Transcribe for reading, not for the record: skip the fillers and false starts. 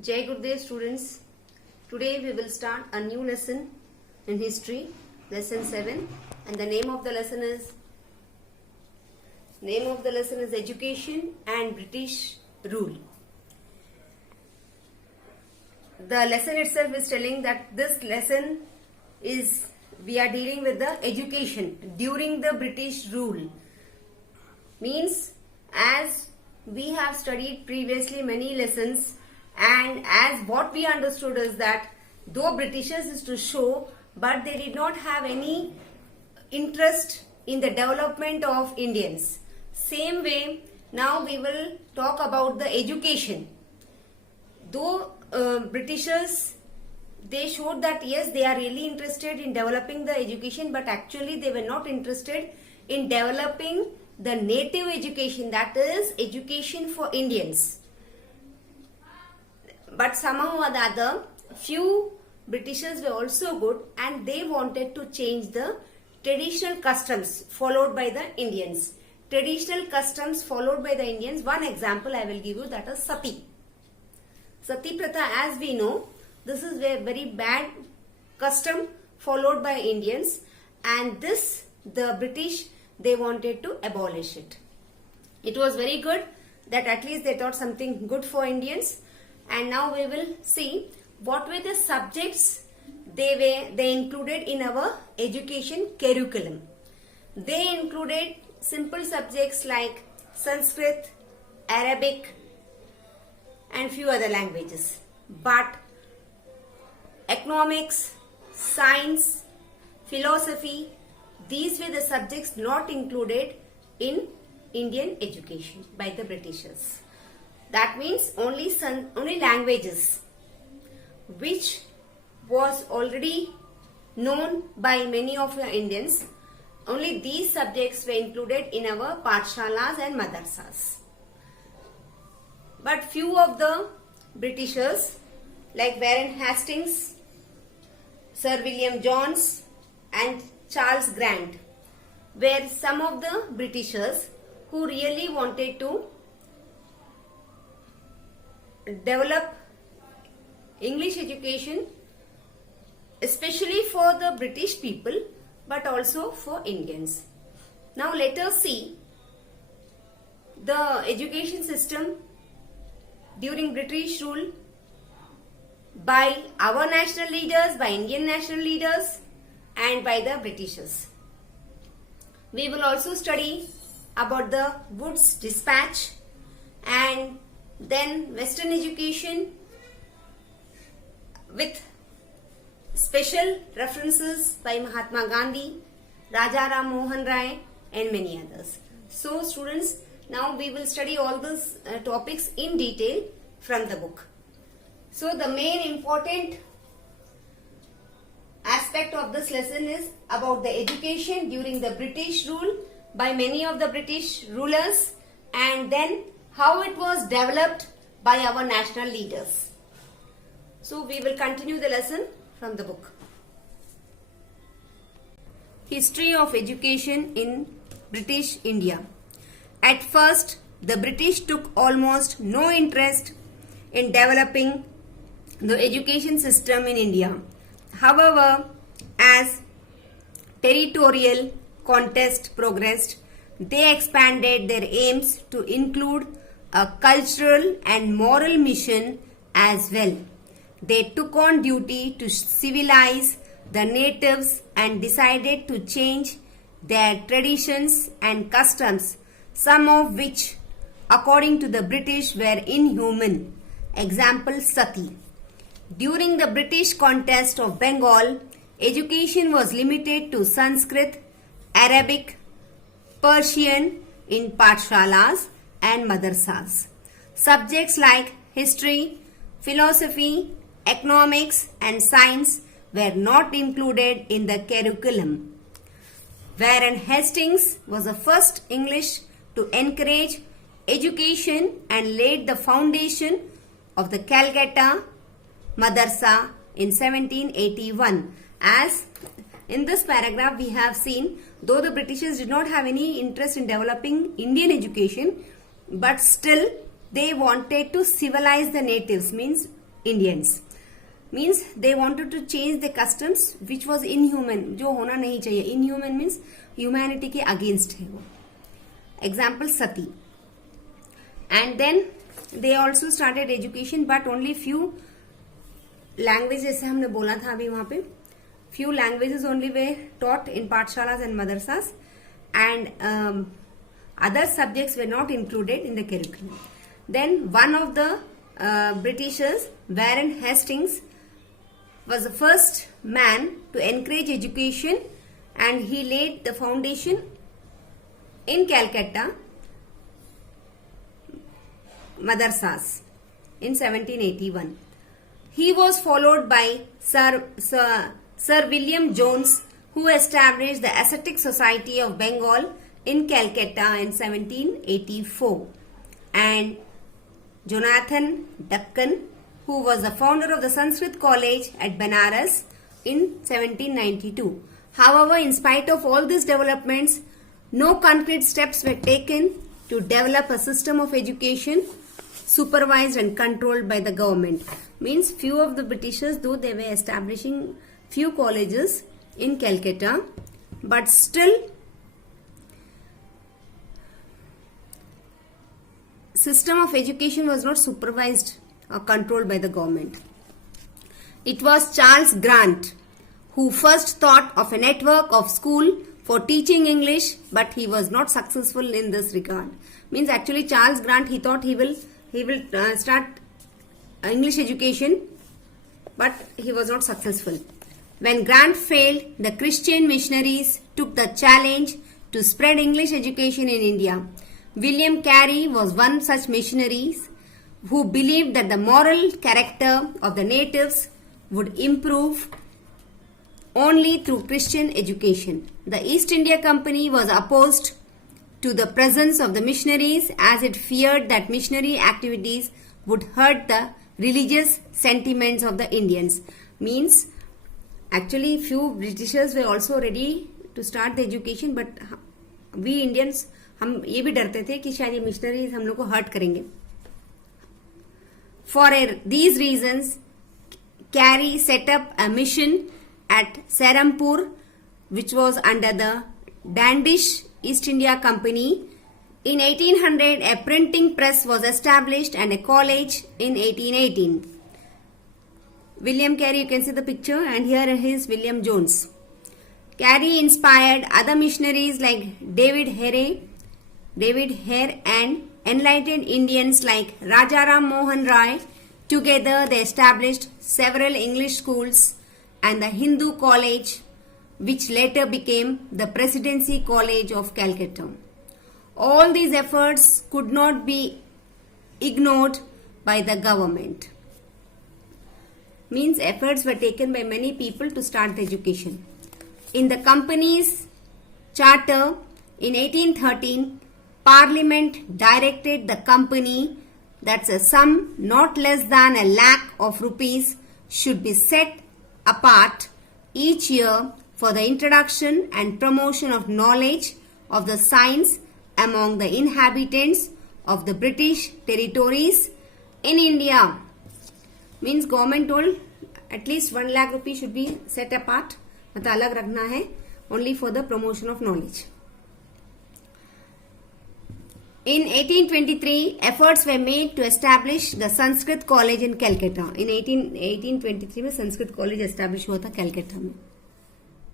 Jai Gurudev students. Today we will start a new lesson in history, lesson 7, and the name of the lesson is Education and British Rule. The lesson itself is telling that this lesson is we are dealing with the education during the British rule. Means as we have studied previously many lessons, and as what we understood is that though Britishers is to show, but they did not have any interest in the development of Indians. Same way, now we will talk about the education. Though Britishers, they showed that yes, they are really interested in developing the education, but actually they were not interested in developing the native education, that is education for Indians. But somehow or the other, few Britishers were also good and they wanted to change the traditional customs followed by the Indians. Traditional customs followed by the Indians, one example I will give you, that is Sati. Sati Pratha, as we know, this is a very bad custom followed by Indians, and this the British, they wanted to abolish it. It was very good that at least they taught something good for Indians. And now we will see what were the subjects they included in our education curriculum. They included simple subjects like Sanskrit, Arabic and few other languages. But economics, science, philosophy, these were the subjects not included in Indian education by the Britishers. That means only languages which was already known by many of the Indians. Only these subjects were included in our Pathshalas and Madrasas. But few of the Britishers like Warren Hastings, Sir William Jones and Charles Grant were some of the Britishers who really wanted to develop English education, especially for the British people, but also for Indians. Now let us see the education system during British rule by our national leaders, by Indian national leaders and by the Britishers. We will also study about the Wood's Dispatch and then Western education with special references by Mahatma Gandhi, Raja Ram Mohan Rai and many others. So students, now we will study all these topics in detail from the book. So the main important aspect of this lesson is about the education during the British rule by many of the British rulers, and then how it was developed by our national leaders. So we will continue the lesson from the book. History of education in British India. At first, the British took almost no interest in developing the education system in India. However, as territorial contest progressed, they expanded their aims to include a cultural and moral mission as well. They took on duty to civilize the natives and decided to change their traditions and customs, some of which, according to the British, were inhuman. Example, Sati. During the British contest of Bengal, education was limited to Sanskrit, Arabic, Persian in Pathshalas and Madrasas. Subjects like history, philosophy, economics and science were not included in the curriculum. Warren Hastings was the first English to encourage education and laid the foundation of the Calcutta Madrasa in 1781. As in this paragraph we have seen, though the Britishers did not have any interest in developing Indian education, but still they wanted to civilize the natives, means Indians. Means they wanted to change the customs which was inhuman, जो होना नहीं चाहिए. Inhuman means humanity के against है वो. Example Sati. And then they also started education, but only few languages, जैसे हमने बोला था अभी वहां पे, few languages only were taught in pathshalas and madrasas, and other subjects were not included in the curriculum. Then one of the Britishers, Warren Hastings, was the first man to encourage education, and he laid the foundation in Calcutta madrasas in 1781. He was followed by Sir William Jones, who established the Ascetic Society of Bengal in Calcutta in 1784, and Jonathan Duncan, who was the founder of the Sanskrit College at Banaras in 1792. However, in spite of all these developments, no concrete steps were taken to develop a system of education supervised and controlled by the government. Means few of the Britishers, though they were establishing few colleges in Calcutta, but still system of education was not supervised or controlled by the government. It was Charles Grant who first thought of a network of school for teaching English, but he was not successful in this regard. Means actually Charles Grant, he thought he will start English education, but he was not successful. When Grant failed, the Christian missionaries took the challenge to spread English education in India. William Carey was one such missionary who believed that the moral character of the natives would improve only through Christian education. The East India Company was opposed to the presence of the missionaries, as it feared that missionary activities would hurt the religious sentiments of the Indians. Means actually few Britishers were also ready to start the education, but we Indians, हम ये भी डरते थे कि शायद ये missionaries हम लोग को हर्ट करेंगे. For these reasons, Carey set up a mission at Serampore, which was under the Danish East India Company. In 1800, a printing press was established and a college in 1818. William Carey, you can see the picture, and here is William Jones. Carey inspired other missionaries like David Hare and enlightened Indians like Rajaram Mohan Rai. Together they established several English schools and the Hindu College, which later became the Presidency College of Calcutta. All these efforts could not be ignored by the government. Means efforts were taken by many people to start the education. In the company's charter in 1813, Parliament directed the company that a sum not less than ₹1,00,000 should be set apart each year for the introduction and promotion of knowledge of the science among the inhabitants of the British territories in India. Means government told at least ₹1,00,000 should be set apart, मतलब अलग रखना है, only for the promotion of knowledge. In 1823, efforts were made to establish the Sanskrit College in Calcutta. In 1823 में Sanskrit college establish हुआ था कैलकाटा में.